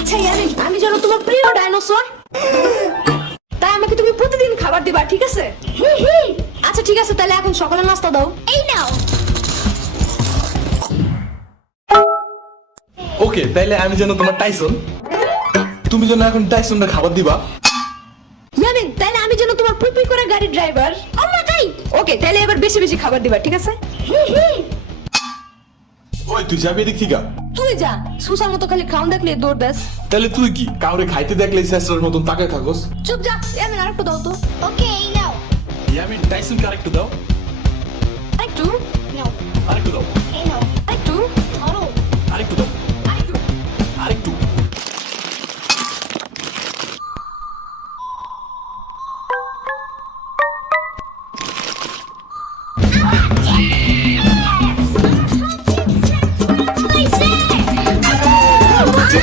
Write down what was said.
আচ্ছা ইয়ামিন, আমি যেন তোমার প্রিয় ডাইনোসর, তাই আমাকে তুমি প্রতিদিন খাবার দিবা, ঠিক আছে? আচ্ছা ঠিক আছে, তাহলে এখন সকালে নাস্তা দাও। এই নাও। ওকে, তাইলে আমি যেন তোমার টাইসন, তুমি যেন এখন টাইসনটা খাবার দিবা। ইয়ামিন, তাহলে আমি যেন তোমার পুপি করে গাড়ির ড্রাইভার। তাই ওকে, তাহলে এবার বেশি বেশি খাবার দিবা, ঠিক আছে? ওই তুই যাবি এদিক থেকে? তুই যা, সুসার মতো খালি খাওন দেখলে দৌড় দেস। তাহলে তুই কি কাউরে খাইতে দেখলে শেষরার মতন তাকায় থাকোস? চুপ যা, ইয়ামিন আরেকটু দাও তো। ওকে, এই নাও। আমি টাইসনকে আরেকটু দাও, আরেকটু, নাও। আরেকটু দাও, এই নাও। আরেকটু। ধরো। আরেকটু দাও।